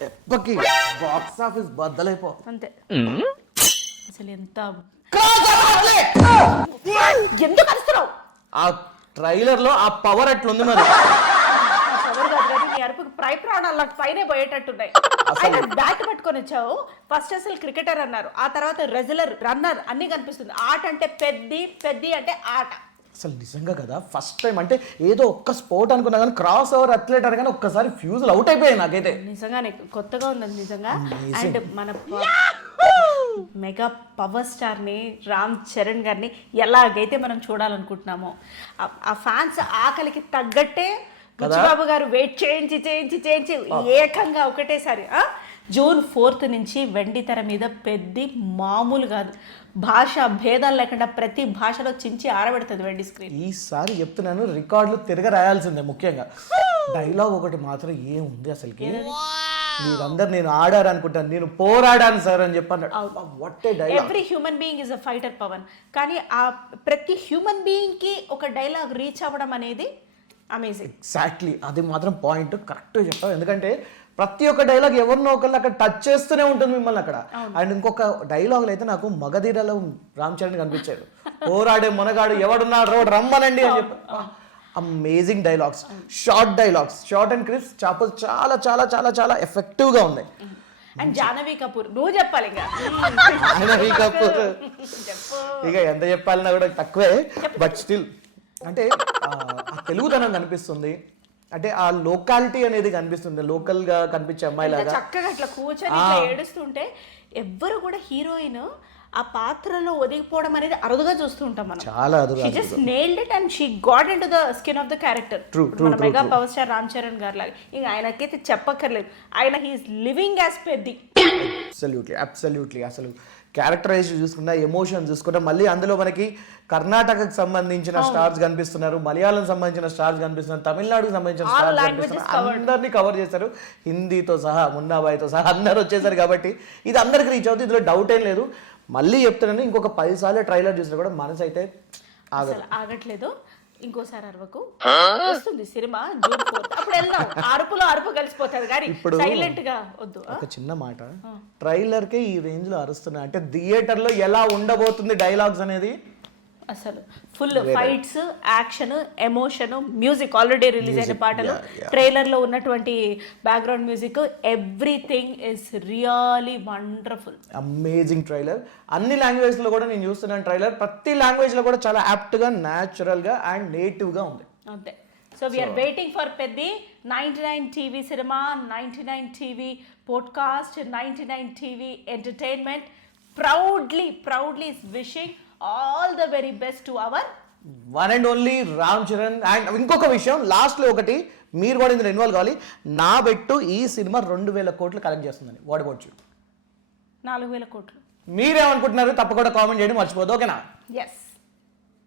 దెబ్బకి box office బద్దలైపో అంతే. అసలు ఎంత ఎందుకు అరుస్తున్నావు? ఆ ట్రైలర్ లో ఆ పవర్ అట్లుంది మరి. పవర్ కాదు కానీ నీ అరుపుకి ప్రాణాలు నాకు పైనే పోయేటట్టున్నాయి. ఆయన బ్యాట్ పట్టుకొని వచ్చావు. ఫస్ట్ అసలు క్రికెటర్ అన్నారు, ఆ తర్వాత రెజ్లర్, రన్నర్ అన్ని కనిపిస్తుంది. ఆట అంటే పెద్ది అంటే ఆట. అసలు నిజంగా కదా ఫస్ట్ టైం అంటే ఏదో ఒక్క స్పోర్ట్ అనుకున్నా కానీ క్రాస్ ఓవర్ అథ్లెట్ అనగానే ఒక్కసారి ఫ్యూజులు అవుట్ అయిపోయాయి నాకైతే. నిజంగానే కొత్తగా ఉంది నిజంగా. అండ్ మన మెగా పవర్ స్టార్ ని రామ్ చరణ్ గారిని ఎలాగైతే మనం చూడాలనుకుంటున్నామో ఆ ఫ్యాన్స్ ఆకలికి తగ్గట్టే బుచ్చిబాబు గారు వెయిట్ చేయించి ఏకంగా ఒకటేసారి జూన్ 4th నుంచి వెండి తెర మీద పెద్ద మామూలు కాదు, భాష భేదాలు లేకుండా ప్రతి భాషలో చించి ఆరబెడుతుంది వెండి స్క్రీన్. ఈసారి చెప్తున్నాను రికార్డులు తిరగ రాయాల్సిందే. ముఖ్యంగా డైలాగ్ ఒకటి మాత్రం ఏముంది అసలుకి, మీరందరు నేను ఆడారు అనుకుంటాను, నేను పోరాడాను సార్ అని చెప్పాను. Every human being is a fighter Pawan. కానీ ఆ ప్రతి హ్యూమన్ బీయింగ్ కి ఒక డైలాగ్ రీచ్ అవ్వడం అనేది అమేజింగ్. ఎగ్జాక్ట్లీ అది మాత్రం పాయింట్ కరెక్ట్గా చెప్పావు. ఎందుకంటే ప్రతి ఒక్క డైలాగ్ ఎవరినో ఒకళ్ళు అక్కడ టచ్ చేస్తూనే ఉంటుంది మిమ్మల్ని అక్కడ. అండ్ ఇంకొక డైలాగులు అయితే నాకు మగధీరలో రామ్ చరణ్ కనిపించాడు, పోరాడే మునగాడు ఎవడున్నాడు రోడ్ రమ్మనండి అని చెప్పి. Amazing dialogues, short dialogues, short and క్రిప్స్ చాలా చాలా చాలా చాలా ఎఫెక్టివ్ గా ఉన్నాయి. అండ్ జాహ్నవి కపూర్ నువ్వు చెప్పాలి. జాహ్నవి కపూర్ ఇక ఎంత చెప్పాలన్నా కూడా తక్కువే. బట్ స్టిల్ అంటే ఆ తెలుగుతనం కనిపిస్తుంది, అంటే ఆ లోకాలిటీ అనేది కనిపిస్తుంది, లోకల్ గా కనిపించే అమ్మాయిలాగా చక్కగా అట్లా కూర్చొని ఇట్లా ఏడుస్తుంటే ఎవ్వరు కూడా హీరోయిన్ ఆ పాత్రలో ఒదిగిపోవడం అనేది అరుదుగా చూస్తూ ఉంటాం మనం. చాలా అరుదుగా. She just nailed it and she got into the skin of the character. మన mega power star Ram Charan garu లాగా ఇంకా ఆయనకైతే చెప్పక్కర్లేదు, ఆయన he's living as Peddi. Absolutely అసలు క్యారెక్టరైజేషన్ చూసుకున్నా, ఎమోషన్ చూసుకున్నా, మళ్ళీ అందులో మనకి కర్ణాటకకు సంబంధించిన స్టార్స్ కనిపిస్తున్నారు, మలయాళం సంబంధించిన స్టార్స్ కనిపిస్తున్నారు, తమిళనాడుకు సంబంధించిన స్టార్స్ కనిపిస్తున్నారు, అందరినీ కవర్ చేశారు. హిందీతో సహా, మున్నాబాయ్తో సహా అందరు వచ్చేసారు కాబట్టి ఇది అందరికి రీచ్ అవుతుంది, ఇందులో డౌట్ ఏం లేదు. మళ్ళీ చెప్తున్నాను, ఇంకొక 10 సార్లు ట్రైలర్ చూసినా కూడా మనసు అయితే ఆగట్లేదు. ఇంకోసారి అరవకు, వస్తుంది సినిమా జూన్ 4th, అప్పుడు వెళ్దాం. అరుపు కలిసిపోతుంది కానీ ఇప్పుడు సైలెంట్ గా వద్దు. ఒక చిన్న మాట, ట్రైలర్ కే ఈ రేంజ్ లో అరుస్తున్నా అంటే థియేటర్ లో ఎలా ఉండబోతుంది డైలాగ్స్ అనేది. అసలు full fights, action, emotion, music already release అయిన పాటలు, ట్రైలర్ లో ఉన్నటువంటి background music, everything is really wonderful. Amazing trailer. అన్ని లాంగ్వేజ్ లో కూడా నేను చూస్తున్నాను ట్రైలర్, ప్రతి లాంగ్వేజ్ లో కూడా చాలా యాప్ట్ గా, న్యాచురల్ గా అండ్ నేటివ్ గా ఉంది. అంతే. So we're waiting for Peddi. 99 TV cinema, 99 TV podcast, 99 TV entertainment proudly is wishing all the very best to our one and only Ram Charan. And ఇంకొక విషయం లాస్ట్ లో ఒకటి, మీరు కూడా ఇందులో ఇన్వాల్వ్ కావాలి. నా బెట్టు ఈ సినిమా 2,000 కోట్లు కలెక్ట్ చేస్తుందని. What about you? 4,000 కోట్లు. మీరేమనుకుంటున్నారు? తప్పకుండా కామెంట్ చేయడం మర్చిపోదు, ఓకేనా? ఎస్.